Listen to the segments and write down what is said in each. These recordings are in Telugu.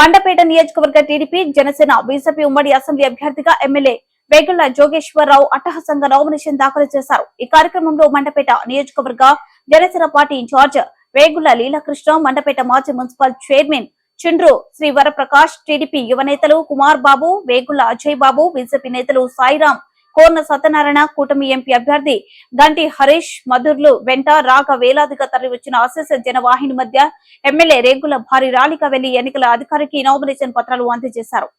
మండపేట నియోజకవర్గ టీడీపీ జనసేన బీజేపీ ఉమ్మడి అసెంబ్లీ అభ్యర్థిగా ఎమ్మెల్యే వేగుళ్ళ జోగేశ్వరరావు అట్టహాసంగా నామినేషన్ దాఖలు చేశారు. ఈ కార్యక్రమంలో మండపేట నియోజకవర్గ జనసేన పార్టీ ఇన్ఛార్జ్ వేగుళ్ళ లీలాకృష్ణ మండపేట మాజీ municipal chairman Chindru Sri Varaprakash TDP యువ నేతలు కుమార్ బాబు వేగుళ్ళ అజయ్ బాబు బీజేపీ నేతలు సాయిరాం కోర్న సత్యనారాయణ కూటమి ఎంపీ అభ్యర్థి గంటి హరీష్ మధుర్లు వెంట రాక వేలాదిగా తరలివచ్చిన అశేష జనవాహిని మధ్య ఎమ్మెల్యే రేగుల భారీ ర్యాలీగా వెళ్ళి ఎన్నికల అధికారికి నామినేషన్ పత్రాలు అందజేశారు.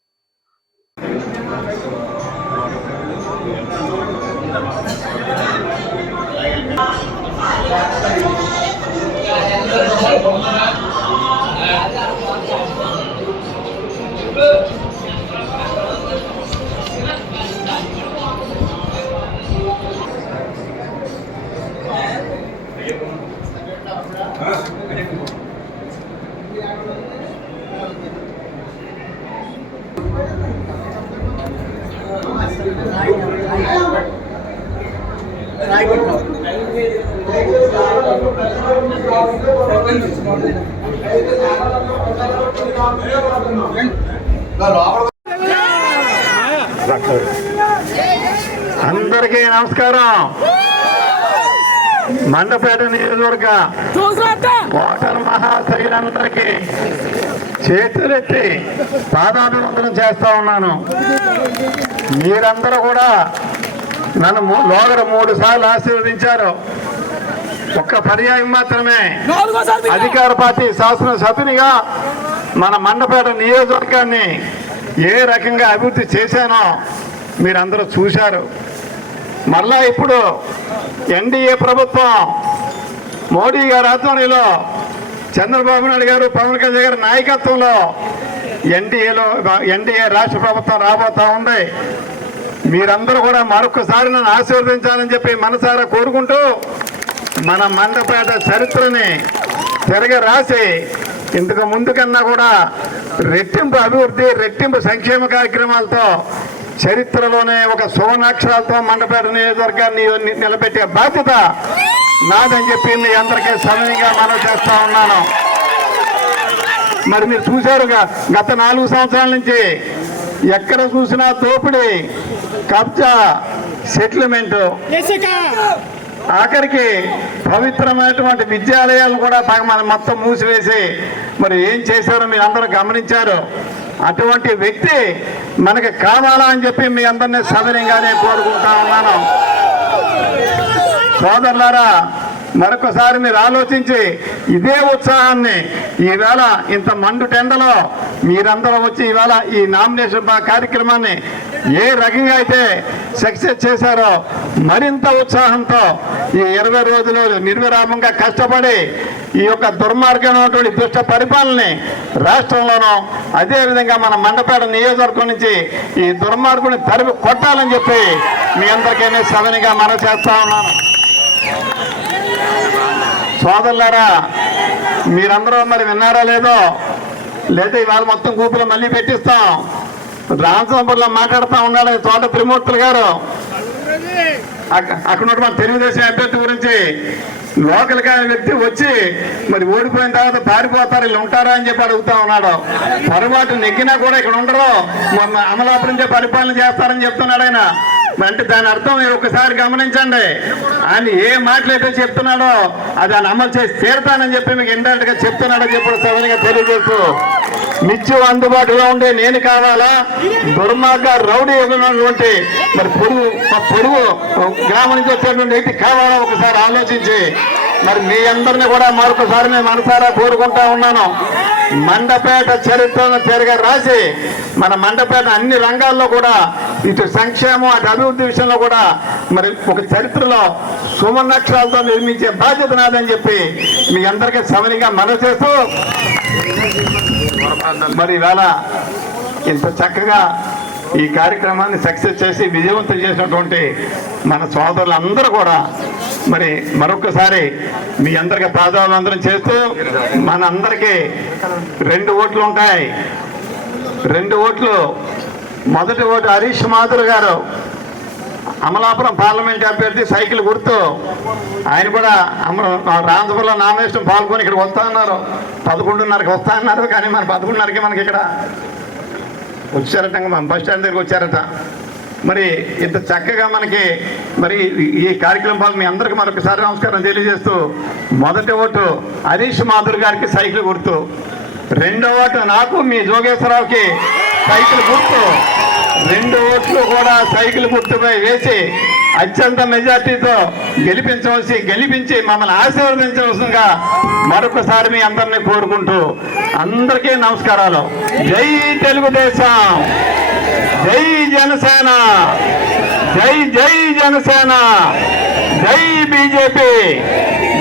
అందరికీ నమస్కారం. మండపేట నియోజకవర్గ ఓటర్ మహాశైలందరికీ చేతులెత్తి పాదాభివందనం చేస్తా ఉన్నాను. మీరందరూ కూడా నన్ను లోగడ మూడు సార్లు ఆశీర్వదించారు. ఒక్క పర్యాయం మాత్రమే. అధికార పార్టీ శాసనసభ్యునిగా మన మండపేట నియోజకవర్గాన్ని ఏ రకంగా అభివృద్ధి చేశానో మీరందరూ చూశారు. మరలా ఇప్పుడు ఎన్డీఏ ప్రభుత్వం మోడీ గారి ఆధ్వర్యంలో చంద్రబాబు నాయుడు గారు పవన్ కళ్యాణ్ గారి నాయకత్వంలో ఎన్డీఏలో ఎన్డీఏ రాష్ట్ర ప్రభుత్వం రాబోతా ఉంది. మీరందరూ కూడా మరొకసారి నన్ను ఆశీర్వదించాలని చెప్పి మనసారా కోరుకుంటూ మన మండపేట చరిత్రని తిరగ రాసి ఇంతకు ముందు కన్నా కూడా రెట్టింపు అభివృద్ధి రెట్టింపు సంక్షేమ కార్యక్రమాలతో చరిత్రలోనే ఒక సువర్ణాక్షరాలతో మండపేట నియోజకవర్గాన్ని నిలబెట్టే బాధ్యత నాదని చెప్పి మీ అందరికీ సమయంగా మనం చేస్తా ఉన్నాను. మరి మీరు చూశారుగా గత నాలుగు సంవత్సరాల నుంచి ఎక్కడ చూసినా దోపిడీ కబ్జా సెటిల్మెంట్ ఆఖరికి పవిత్రమైనటువంటి విద్యాలయాలను కూడా మనం మొత్తం మూసివేసి మరి ఏం చేశారో మీరు అందరూ గమనించారు. అటువంటి వ్యక్తి మనకి కావాలా అని చెప్పి మీ అందరినీ సదనంగానే కోరుకుంటా ఉన్నాను. సోదరులారా మరొకసారి మీరు ఆలోచించి ఇదే ఉత్సాహాన్ని ఈవేళ ఇంత మండు టెండలో మీరందరూ వచ్చి ఈవేళ ఈ నామినేషన్ కార్యక్రమాన్ని ఏ రకంగా అయితే సక్సెస్ చేశారో మరింత ఉత్సాహంతో ఈ ఇరవై రోజులు నిర్విరామంగా కష్టపడి ఈ యొక్క దుర్మార్గమైనటువంటి దుష్ట పరిపాలనని రాష్ట్రంలోనూ అదేవిధంగా మన మండపేట నియోజకవర్గం నుంచి ఈ దుర్మార్గుని తరిమి కొట్టాలని చెప్పి మీ అందరికీ సవనిగా మనం చేస్తా ఉన్నాను. సోదరులారా మీరందరూ మరి విన్నారా లేదో లేదా ఇవాళ మొత్తం కూపులు మళ్ళీ పెట్టిస్తాం. రామచంద్రపురంలో మాట్లాడుతూ ఉన్నాడు తోట త్రిమూర్తులు గారు. అక్కడ ఉన్న మన తెలుగుదేశం అభ్యర్థి గురించి లోకల్గా వ్యక్తి వచ్చి మరి ఓడిపోయిన తర్వాత పారిపోతారు వీళ్ళు ఉంటారా అని చెప్పి అడుగుతా ఉన్నాడు. పొరపాటు నెగ్గినా కూడా ఇక్కడ ఉండరు. మొన్న అమలాపురం పరిపాలన చేస్తారని చెప్తున్నాడు ఆయన. అంటే దాని అర్థం మీరు ఒకసారి గమనించండి. ఆయన ఏ మాటలైతే చెప్తున్నాడో అది ఆయన అమలు చేసి తీరతానని చెప్పి మీకు ఇండైరెక్ట్గా చెప్తున్నాడని చెప్పి సవనిగా తెలియజేస్తూ నిత్యం అందుబాటులో ఉండే నేను కావాలా? దుర్మార్గ రౌడీ ఉన్నటువంటి మరి పొడుగు మా పొడుగు గ్రామం నుంచి వచ్చేటువంటి వ్యక్తి కావాలా? ఒకసారి ఆలోచించి. మరి మీ అందరిని కూడా మరొకసారి మేము మనసారా కోరుకుంటా ఉన్నాను. మండపేట చరిత్రను తిరగ రాసి మన మండపేట అన్ని రంగాల్లో కూడా ఇటు సంక్షేమం అటు అభివృద్ధి విషయంలో కూడా మరి ఒక చరిత్రలో సువర్ణాక్షరాలతో నిర్మించే బాధ్యత నాదని చెప్పి మీ అందరికీ సమనిగా మనవి చేస్తూ మరి ఇవాళ ఇంత చక్కగా ఈ కార్యక్రమాన్ని సక్సెస్ చేసి విజయవంతం చేసినటువంటి మన సోదరులందరూ కూడా మరి మరొకసారి మీ అందరికి పాదాలందరం చేస్తూ మన అందరికీ రెండు ఓట్లు ఉంటాయి. రెండు ఓట్లు మొదటి ఓటు హరీష్ మాధుర్ గారు. అమలాపురం పార్లమెంట్ అభ్యర్థి సైకిల్ గుర్తు. ఆయన కూడా అమల రాంజపురంలో నామినేషన్ పాల్గొని ఇక్కడికి వస్తా అన్నారు పదకొండున్నరకి వస్తా అన్నారు కానీ మన పదకొండున్నరకి మనకి ఇక్కడ వచ్చారట మన బస్ స్టాండ్ దగ్గరికి వచ్చారట. మరి ఇంత చక్కగా మనకి మరి ఈ- కార్యక్రమం పాల్గొని మీ అందరికీ మరొకసారి నమస్కారం తెలియజేస్తూ మొదటి ఓటు హరీష్ మాధుర్ గారికి సైకిల్ గుర్తు. రెండో ఓటు నాకు మీ జోగేశ్వరరావుకి. సైకిల్ గుర్తు. రెండు ఓట్లు కూడా సైకిల్ గుర్తుపై వేసి అత్యంత మెజార్టీతో గెలిపించవలసి గెలిపించి మమ్మల్ని ఆశీర్వదించవలసిందిగా మరొకసారి మీ అందరినీ కోరుకుంటూ అందరికీ నమస్కారాలు. జై తెలుగుదేశం! జై జనసేన! జై జై జనసేన! జై బీజేపీ!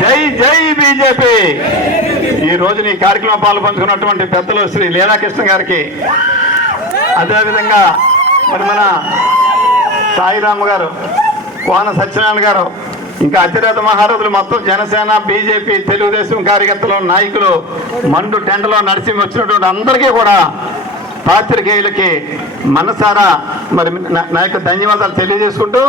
జై జై బీజేపీ! ఈ రోజున ఈ కార్యక్రమం పాల్పంచుకున్నటువంటి పెద్దలు శ్రీ లీలాకృష్ణ గారికి అదేవిధంగా మరి మన సాయిరామ్ గారు కోన సత్యనారాయణ గారు ఇంకా అతిరేత మహారథులు మొత్తం జనసేన బీజేపీ తెలుగుదేశం కార్యకర్తలు నాయకులు మండు టెండలో నడిచి వచ్చినటువంటి అందరికీ కూడా పాత్రికేయులకి మనసారా మరి నా యొక్క ధన్యవాదాలు తెలియజేసుకుంటూ